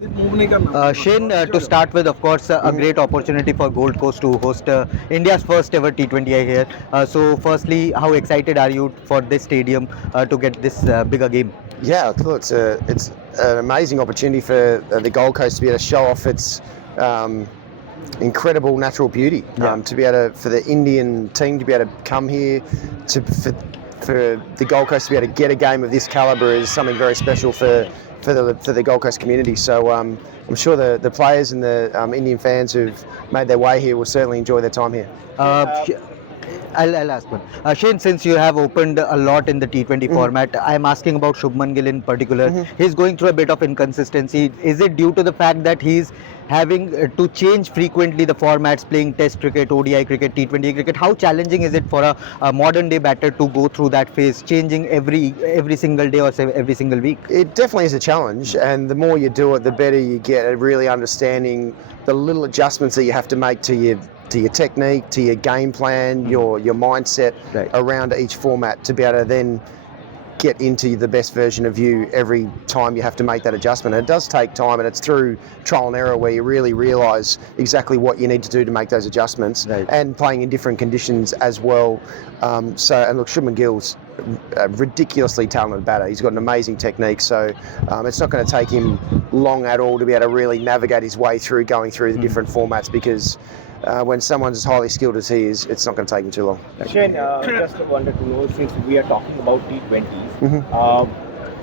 Shane, to start with, of course, a great opportunity for Gold Coast to host India's first ever T20I here. So, firstly, how excited are you for this stadium to get this bigger game? Yeah, look, it's an amazing opportunity for the Gold Coast to be able to show off its incredible natural beauty. To be able to, for the Indian team to be able to come here, for the Gold Coast to be able to get a game of this calibre is something very special for the Gold Coast community. So I'm sure the players and the Indian fans who've made their way here will certainly enjoy their time here. I'll ask one. Shane, since you have opened a lot in the T20 format, I'm asking about Shubman Gill in particular. He's going through a bit of inconsistency. Is it due to the fact that he's having to change frequently the formats, playing Test cricket, ODI cricket, T20 cricket? How challenging is it for a modern day batter to go through that phase, changing every single day or say every single week? It definitely is a challenge, and the more you do it, the better you get at really understanding the little adjustments that you have to make to your technique, to your game plan, your mindset around each format to be able to then get into the best version of you every time you have to make that adjustment. And it does take time, and it's through trial and error where you really realise exactly what you need to do to make those adjustments, and playing in different conditions as well. And look, Shubman Gill's a ridiculously talented batter. He's got an amazing technique, so it's not going to take him long at all to be able to really navigate his way through going through the different formats, because when someone's as highly skilled as he is, it's not going to take him too long. Shane, just wanted to know, since we are talking about T20s,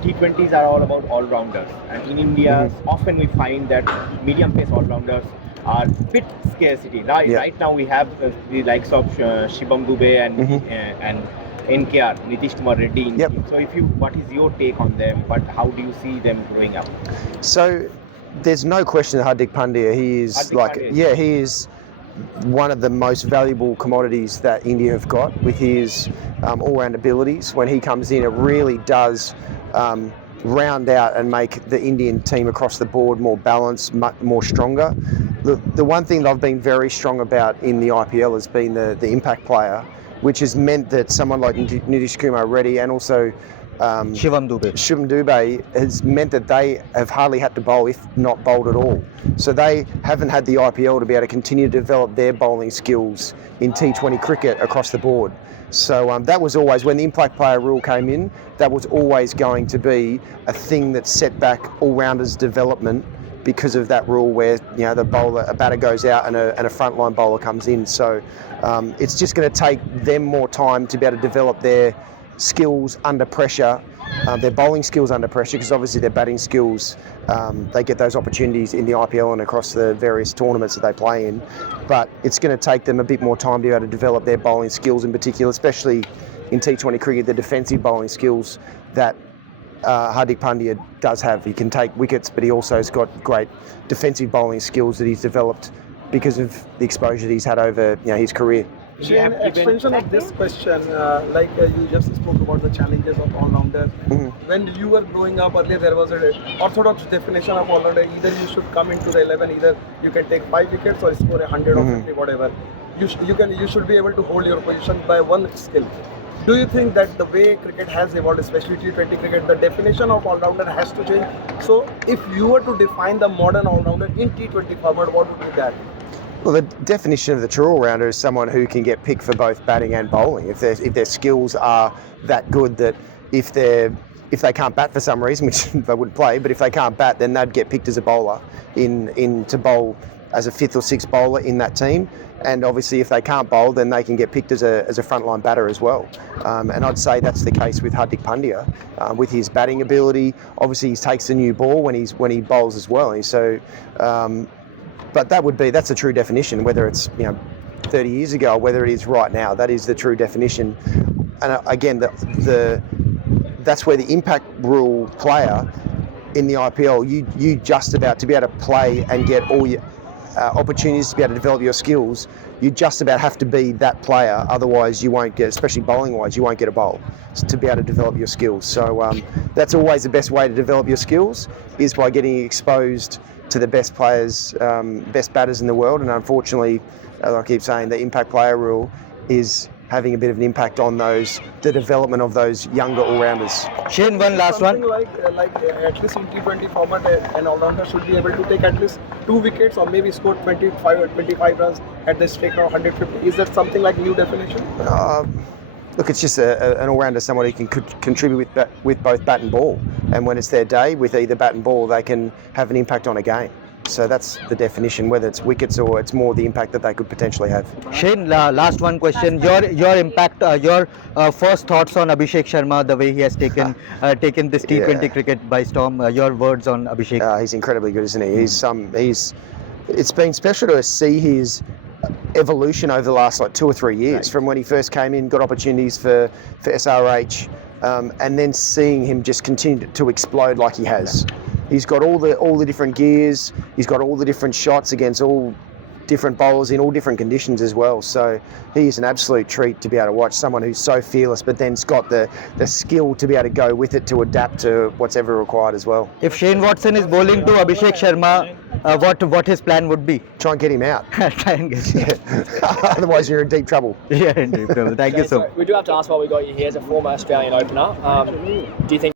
T20s are all about all-rounders, and in India, often we find that medium-pace all-rounders are bit scarcity. Right now we have the likes of Shubham Dubey and NKR, Nitish Kumar Reddy. So what is your take on them? How do you see them growing up? So there's no question that Hardik Pandya, he is one of the most valuable commodities that India have got with his all-round abilities. When he comes in, it really does round out and make the Indian team across the board more balanced, much more stronger. The one thing that I've been very strong about in the IPL has been the impact player, which has meant that someone like Nitish Kumar Reddy and also Shubham Dubey has meant that they have hardly had to bowl, if not bowled at all. So they haven't had the IPL to be able to continue to develop their bowling skills in T20 cricket across the board. So that was always, when the impact player rule came in, that was always going to be a thing that set back all-rounders' development because of that rule where a batter goes out and a frontline bowler comes in. So it's just going to take them more time to be able to develop their skills under pressure, their bowling skills under pressure, because obviously their batting skills, they get those opportunities in the IPL and across the various tournaments that they play in. But it's going to take them a bit more time to be able to develop their bowling skills in particular, especially in T20 cricket, the defensive bowling skills that Hardik Pandya does have. He can take wickets, but he also has got great defensive bowling skills that he's developed because of the exposure that he's had over his career. Shane, extension of this question, you just spoke about the challenges of all-rounders. When you were growing up earlier, there was an orthodox definition of all-rounder. Either you should come into the 11, either you can take 5 wickets or score 100 or 50, whatever. You should be able to hold your position by one skill. Do you think that the way cricket has evolved, especially T20 cricket, the definition of all-rounder has to change? So if you were to define the modern all-rounder in T20 format, what would be that? Well, the definition of the true all-rounder is someone who can get picked for both batting and bowling. If their skills are that good that if they can't bat for some reason, which they wouldn't play, but if they can't bat, then they'd get picked as a bowler to bowl as a 5th or 6th bowler in that team. And obviously, if they can't bowl, then they can get picked as a frontline batter as well. And I'd say that's the case with Hardik Pandya, with his batting ability. Obviously, he takes the new ball when he bowls as well. And so. But that's the true definition, whether it's 30 years ago or whether it is right now. That is the true definition. And again, that's where the impact rule player in the IPL, you just about to be able to play and get all your opportunities to be able to develop your skills, you just about have to be that player. Otherwise, you won't get, especially bowling-wise, you won't get a bowl to be able to develop your skills. So that's always the best way to develop your skills, is by getting exposed to the best players, best batters in the world. And unfortunately, as I keep saying, the impact player rule is having a bit of an impact on the development of those younger all-rounders. Shane, one last one. Something like at least in T20 format, an all-rounder should be able to take at least 2 wickets or maybe score 25 or 25 runs at the strike of 150. Is that something like new definition? Look, it's just an all-rounder, someone who can contribute with both bat and ball. And when it's their day, with either bat and ball, they can have an impact on a game. So that's the definition, whether it's wickets or it's more the impact that they could potentially have. Shane, last one question. Your impact, your first thoughts on Abhishek Sharma, the way he has taken this T20 cricket by storm. Your words on Abhishek. He's incredibly good, isn't he? It's been special to see his evolution over the last 2 or 3 years, from when he first came in, got opportunities for SRH, and then seeing him just continue to explode like he has. He's got all the different gears. He's got all the different shots against all different bowlers in all different conditions as well. So he is an absolute treat to be able to watch. Someone who's so fearless, but then's got the skill to be able to go with it, to adapt to what's ever required as well. If Shane Watson is bowling to Abhishek Sharma, what his plan would be? Try and get him out. Try and get Otherwise, you're in deep trouble. Yeah, in deep trouble. Thank you so much. We do have to ask while we got you here as a former Australian opener. Do you think